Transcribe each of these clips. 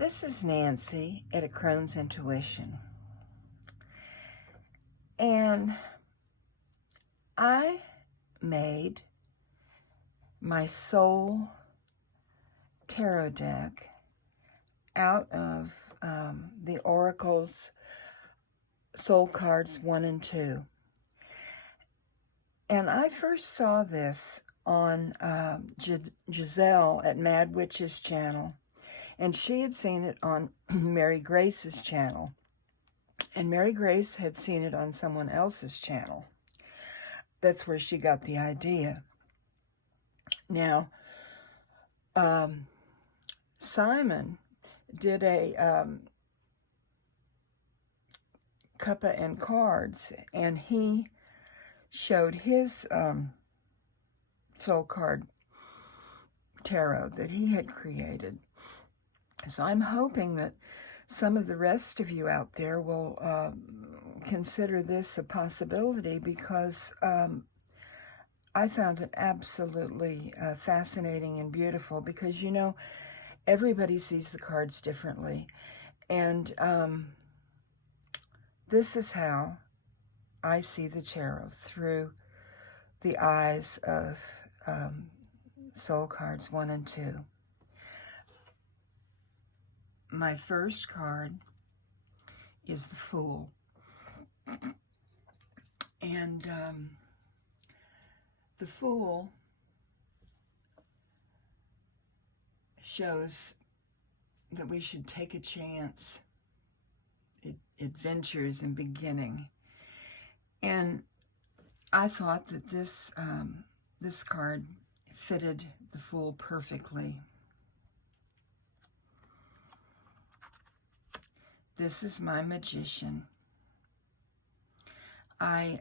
This is Nancy at A Crone's Intuition, and I made my soul tarot deck out of the Oracle's Soul Cards 1 and 2. And I first saw this on Giselle at Madwitch's channel, and she had seen it on Mary Grace's channel, and Mary Grace had seen it on someone else's channel. That's where she got the idea. Now, Simon did a cuppa and cards, and he showed his soul card tarot that he had created. So I'm hoping that some of the rest of you out there will consider this a possibility, because I found it absolutely fascinating and beautiful, because, you know, everybody sees the cards differently. And this is how I see the tarot, through the eyes of Soul Cards 1 and 2. My first card is the Fool. And the Fool shows that we should take a chance, adventures and beginning. And I thought that this this card fitted the Fool perfectly. This is my Magician. I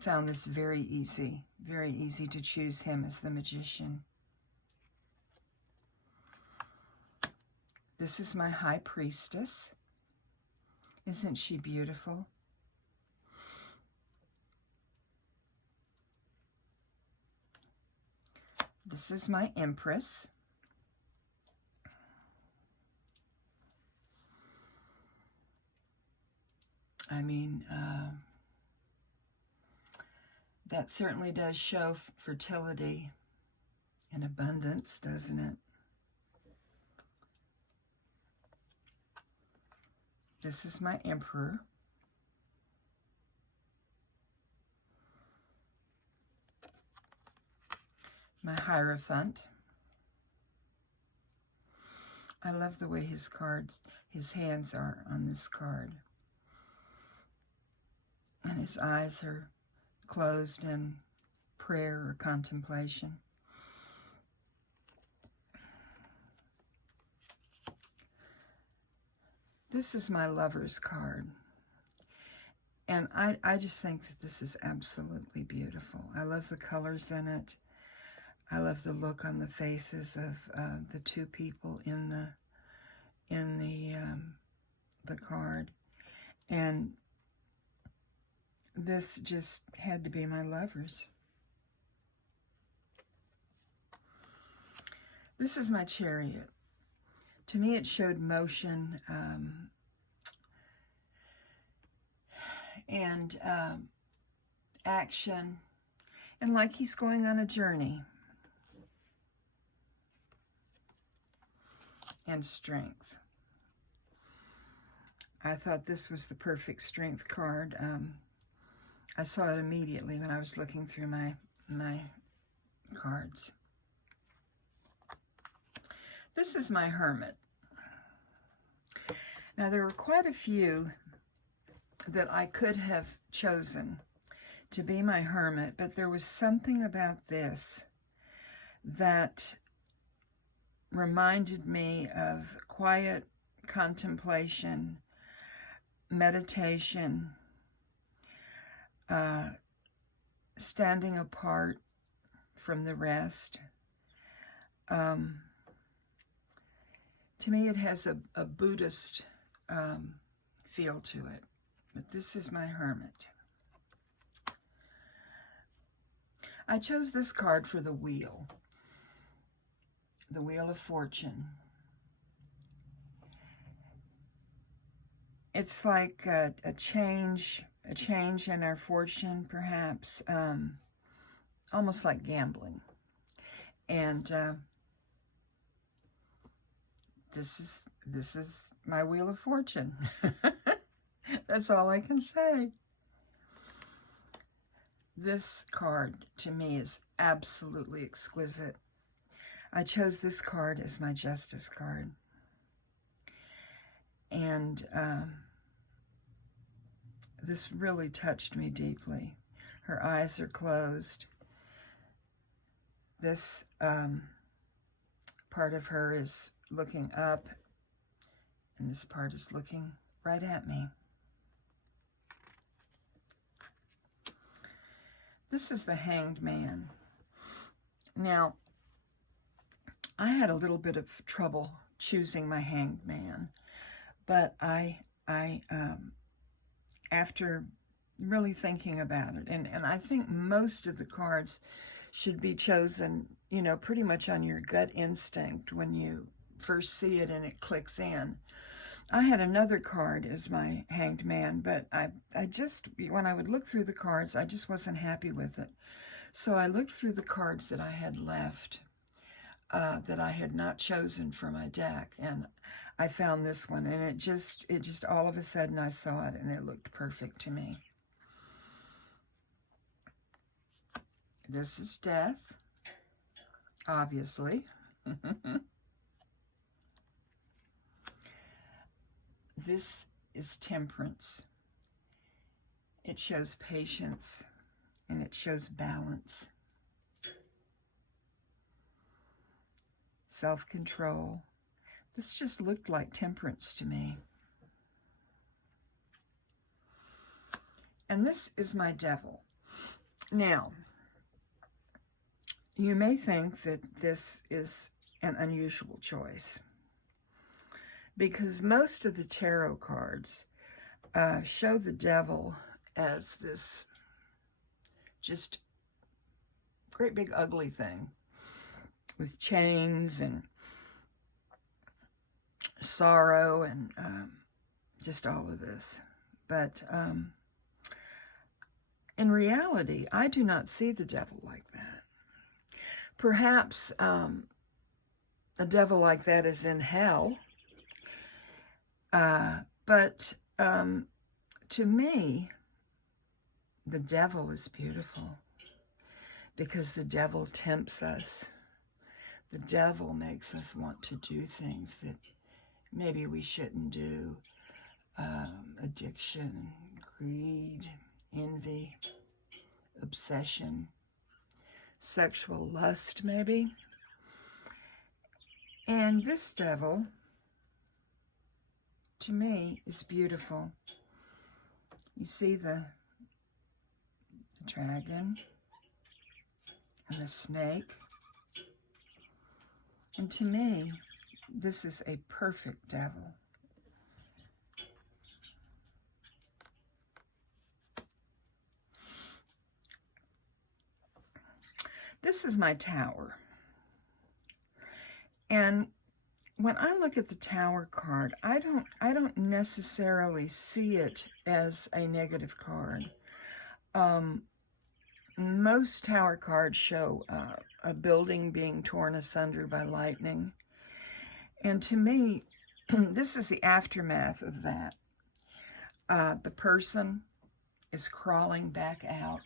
found this very easy to choose him as the Magician. This is my High Priestess. Isn't she beautiful? This is my Empress. I mean, that certainly does show fertility and abundance, doesn't it? This is my Emperor. My Hierophant. I love the way his hands are on this card. And his eyes are closed in prayer or contemplation. This is my Lover's card. And I just think that this is absolutely beautiful. I love the colors in it. I love the look on the faces of the two people in the card. And this just had to be my Lovers. This is my Chariot. To me, it showed motion and action, and like he's going on a journey. And strength. I thought this was the perfect strength card. I saw it immediately when I was looking through my cards. This is my Hermit. Now, there were quite a few that I could have chosen to be my Hermit, but there was something about this that reminded me of quiet contemplation, meditation, standing apart from the rest. To me, it has a Buddhist feel to it, but this is my Hermit. I chose this card for the Wheel of Fortune. it's like a change in our fortune, perhaps, almost like gambling. And this is my Wheel of Fortune. That's all I can say. This card, to me, is absolutely exquisite. I chose this card as my Justice card. And this really touched me deeply. Her eyes are closed. This part of her is looking up, and this part is looking right at me. This is the Hanged Man. Now, I had a little bit of trouble choosing my Hanged Man, but I after really thinking about it, and I think most of the cards should be chosen, you know, pretty much on your gut instinct when you first see it and it clicks in. I had another card as my Hanged Man, but I just, when I would look through the cards, I just wasn't happy with it. So I looked through the cards that I had left, that I had not chosen for my deck, and I found this one, and it just all of a sudden I saw it, and it looked perfect to me. This is Death, obviously. This is Temperance. It shows patience, and it shows balance, self-control. This just looked like Temperance to me. And this is my Devil. Now, you may think that this is an unusual choice, because most of the tarot cards show the Devil as this just great big ugly thing with chains and sorrow and just all of this. But in reality, I do not see the Devil like that. Perhaps a devil like that is in hell, but to me, the Devil is beautiful, because the Devil tempts us. The Devil makes us want to do things that maybe we shouldn't do. Addiction, greed, envy, obsession, sexual lust, maybe. And this Devil, to me, is beautiful. You see the dragon and the snake. And to me, this is a perfect Devil. This is my Tower. And when I look at the Tower card, I don't necessarily see it as a negative card. Most Tower cards show a building being torn asunder by lightning. And to me, this is the aftermath of that. The person is crawling back out.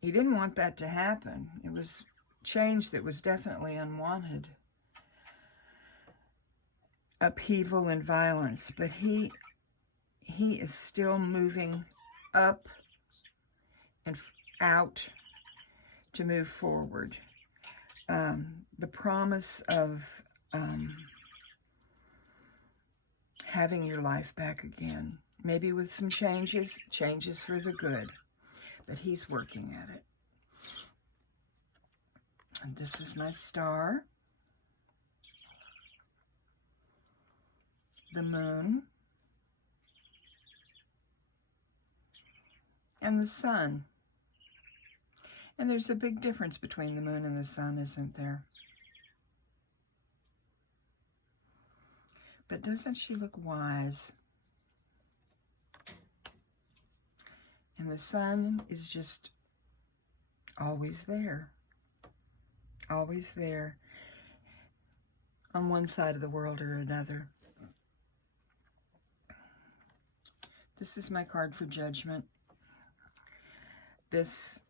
He didn't want that to happen. It was change that was definitely unwanted. Upheaval and violence, but he is still moving up and out to move forward. The promise of having your life back again, maybe with some changes for the good, but he's working at it. And this is my Star, the Moon, and the Sun. And there's a big difference between the Moon and the Sun, isn't there? doesn't she look wise? And the sun is just always there. Always there. On one side of the world or another. This is my card for Judgment. This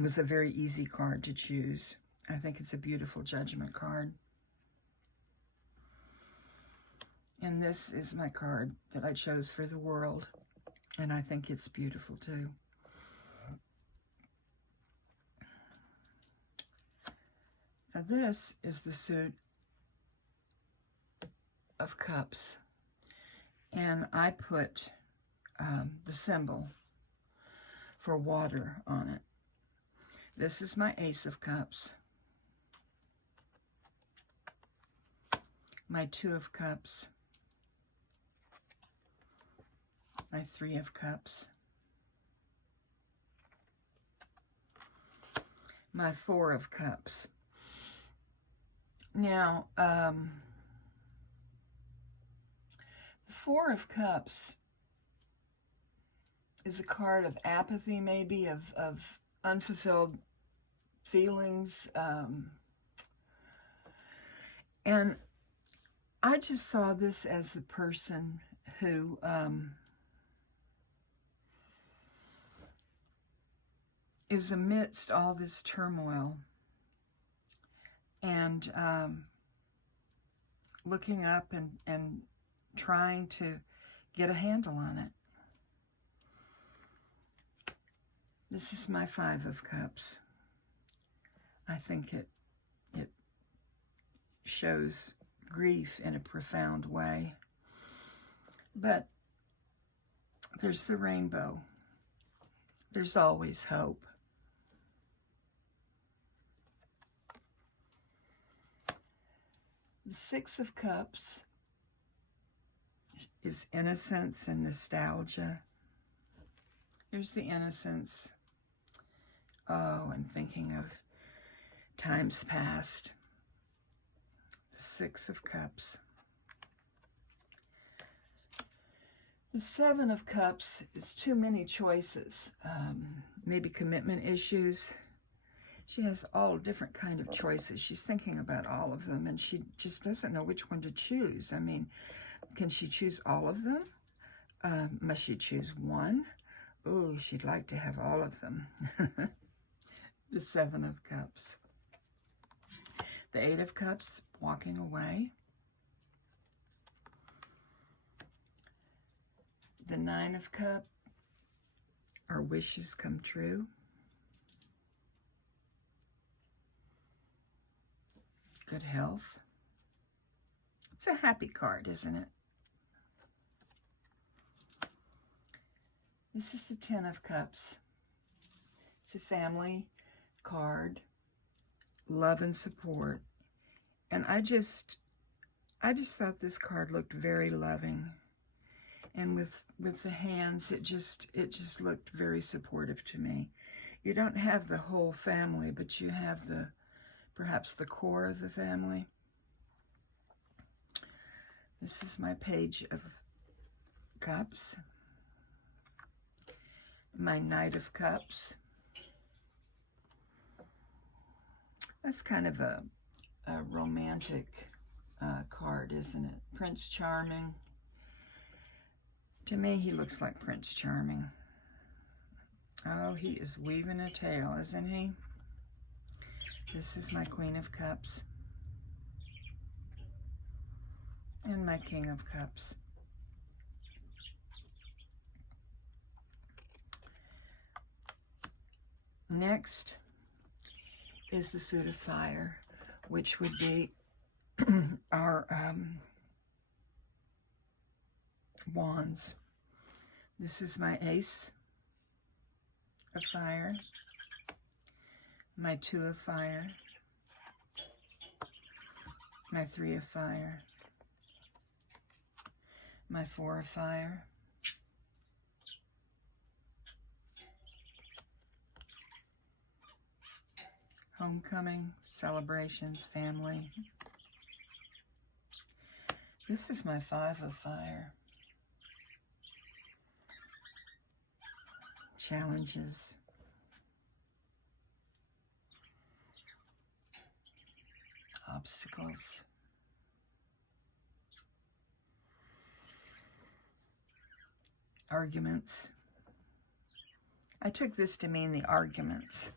was a very easy card to choose. I think it's a beautiful Judgment card. And this is my card that I chose for the world. And I think it's beautiful too. Now this is the suit of Cups. And I put the symbol for water on it. This is my Ace of Cups. My Two of Cups. My Three of Cups. My Four of Cups. Now, the Four of Cups is a card of apathy, maybe, of unfulfilled feelings. And I just saw this as the person who is amidst all this turmoil and looking up and trying to get a handle on it. This is my Five of Cups. I think it shows grief in a profound way. But there's the rainbow. There's always hope. The Six of Cups is innocence and nostalgia. There's the innocence. Oh, and thinking of times past. The Six of Cups. The Seven of Cups is too many choices. Maybe commitment issues. She has all different kind of choices. She's thinking about all of them, and she just doesn't know which one to choose. I mean, can she choose all of them? Must she choose one? Oh, she'd like to have all of them. The Seven of Cups. The Eight of Cups, walking away. The Nine of Cups, our wishes come true. Good health. It's a happy card, isn't it? This is the Ten of Cups. It's a family card, love and support. And I just thought this card looked very loving. And with the hands, it just looked very supportive to me. You don't have the whole family, but you have perhaps the core of the family. This is my Page of Cups. My Knight of Cups. That's kind of a romantic card, isn't it? Prince Charming. To me, he looks like Prince Charming. Oh, he is weaving a tale, isn't he? This is my Queen of Cups. And my King of Cups. Next is the Suit of Fire, which would be our wands. This is my Ace of Fire, my Two of Fire, my Three of Fire, my Four of Fire, homecoming, celebrations, family, This is my 5 of fire. Challenges. Obstacles. Arguments. I took this to mean the arguments.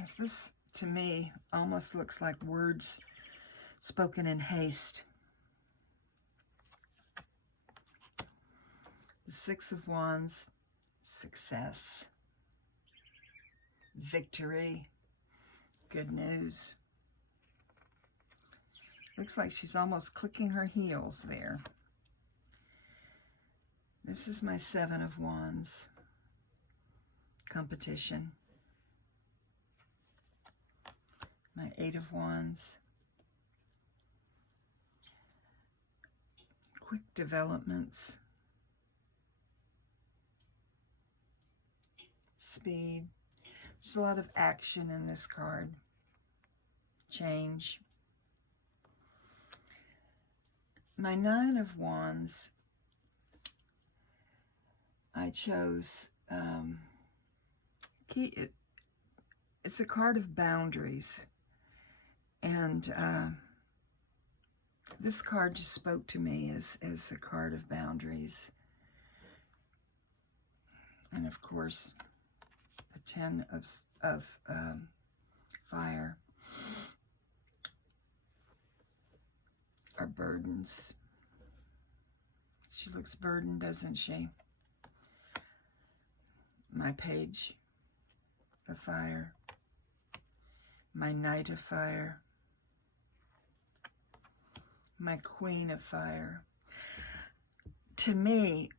As this, to me, almost looks like words spoken in haste. The 6 of Wands, success, victory, good news. Looks like she's almost clicking her heels there. This is my 7 of Wands, competition. My 8 of Wands, quick developments, speed. There's a lot of action in this card. Change. My 9 of Wands, I chose, it's a card of boundaries. And this card just spoke to me as a card of boundaries. And of course, the 10 of fire are burdens. She looks burdened, doesn't she? My page of fire. My knight of fire. My queen of fire. To me,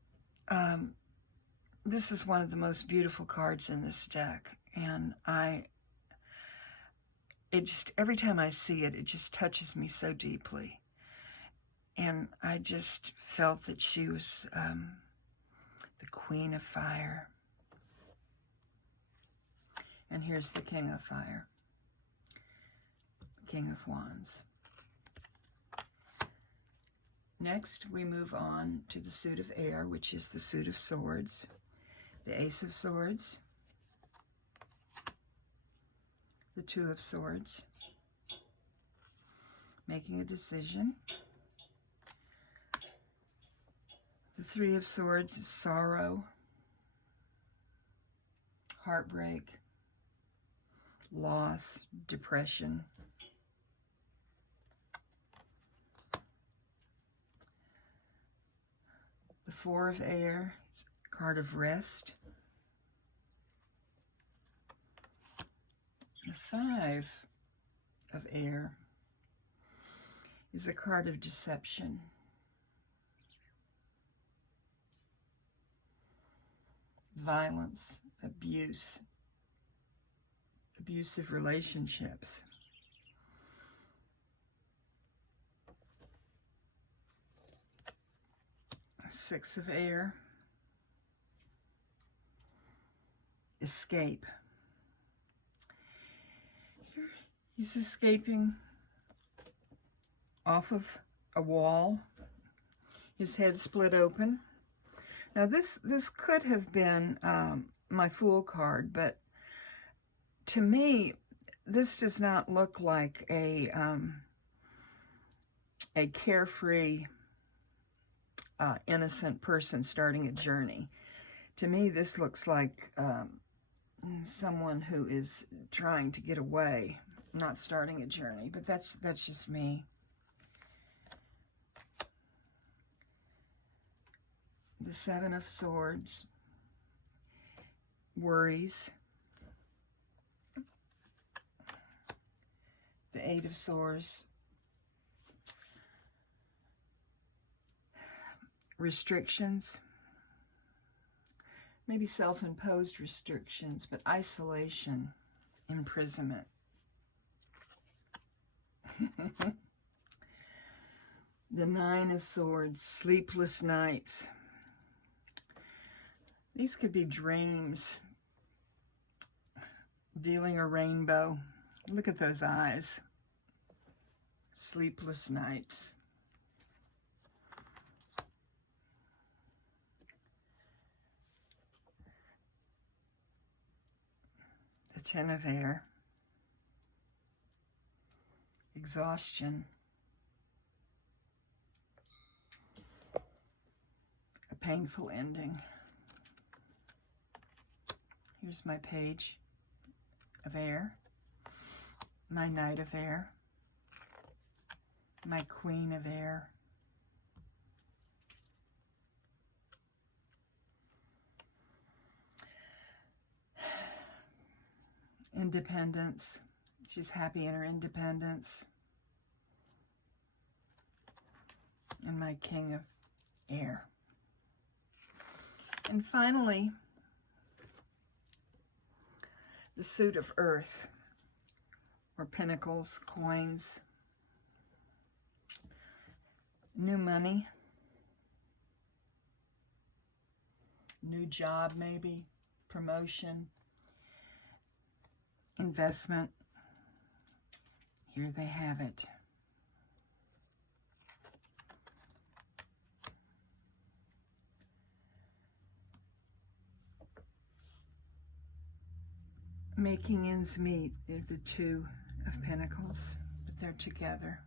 this is one of the most beautiful cards in this deck, and every time I see it, it just touches me so deeply. And I just felt that she was the queen of fire. And here's the king of fire, king of wands. Next, we move on to the suit of air, which is the suit of swords, the ace of swords, the 2 of swords, making a decision. The 3 of swords is sorrow, heartbreak, loss, depression. The 4 of air is a card of rest. The 5 of air is a card of deception. Violence, abuse, abusive relationships. Six of air, escape. Here he's escaping off of a wall, his head split open. Now this could have been my Fool card, but to me, this does not look like a carefree, innocent person starting a journey. To me, this looks like someone who is trying to get away, not starting a journey. But that's just me. The 7 of swords, worries. The 8 of swords, restrictions. Maybe self-imposed restrictions, but isolation, imprisonment. The 9 of swords, sleepless nights. These could be dreams. Dealing a rainbow. Look at those eyes. sleepless nights. The Ten of Air. Exhaustion. A painful ending. Here's my Page of Air, my Knight of Air, my Queen of Air, independence. She's happy in her independence. And my King of Air. And finally, the Suit of Earth, or pentacles, coins, new money, new job maybe, promotion, investment. Here they have it. Making ends meet. They're the Two of Pentacles, but they're together.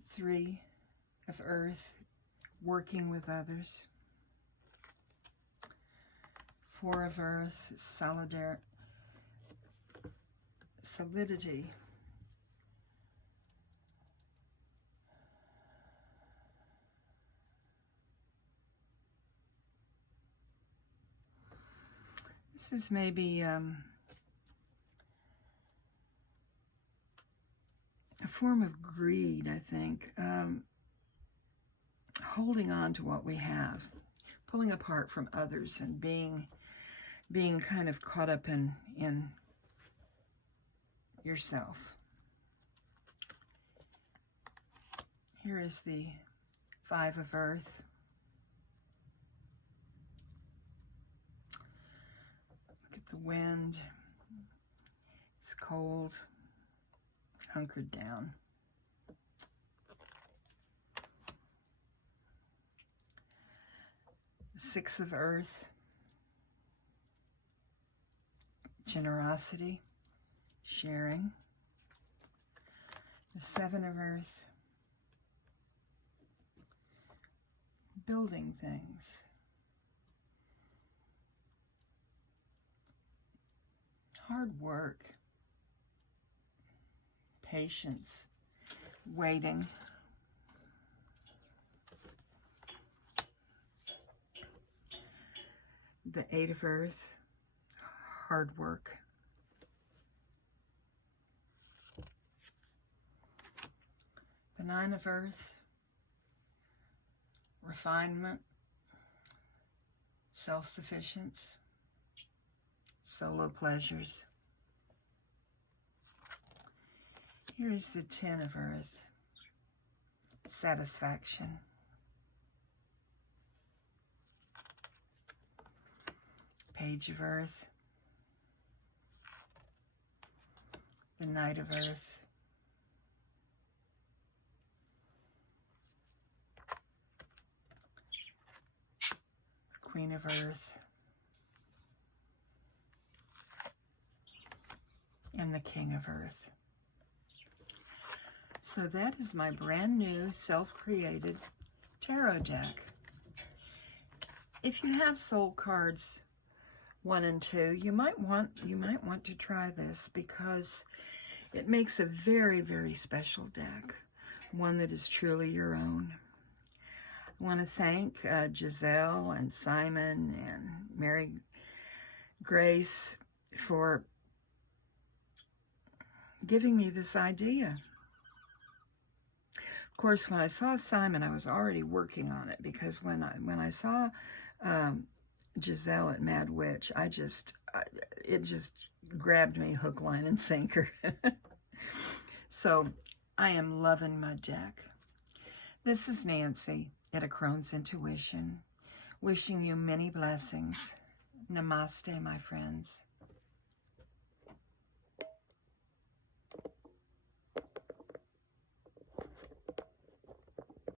Three of Earth, working with others. Four of Earth, solidity. This is maybe a form of greed, I think. Holding on to what we have, pulling apart from others, and being kind of caught up in yourself. Here is the Five of Earth. Look at the wind. It's cold, hunkered down. The Six of Earth. Generosity, sharing. The Seven of Earth, building things. Hard work, patience, waiting. The Eight of Earth, hard work. The Nine of Earth, refinement, self-sufficiency, solo pleasures. Here is the Ten of Earth, satisfaction. Page of Earth, the Knight of Earth, the Queen of Earth, and the King of Earth. So that is my brand new self-created tarot deck. If you have soul cards 1 and 2, you might want to try this, because it makes a very, very special deck, one that is truly your own. I want to thank Giselle and Simon and Mary Grace for giving me this idea. Of course, when I saw Simon, I was already working on it, because when I saw Giselle at Madwitch, it just grabbed me hook, line, and sinker. So I am loving my deck. This is Nancy at A Crone's Intuition, wishing you many blessings. Namaste, my friends.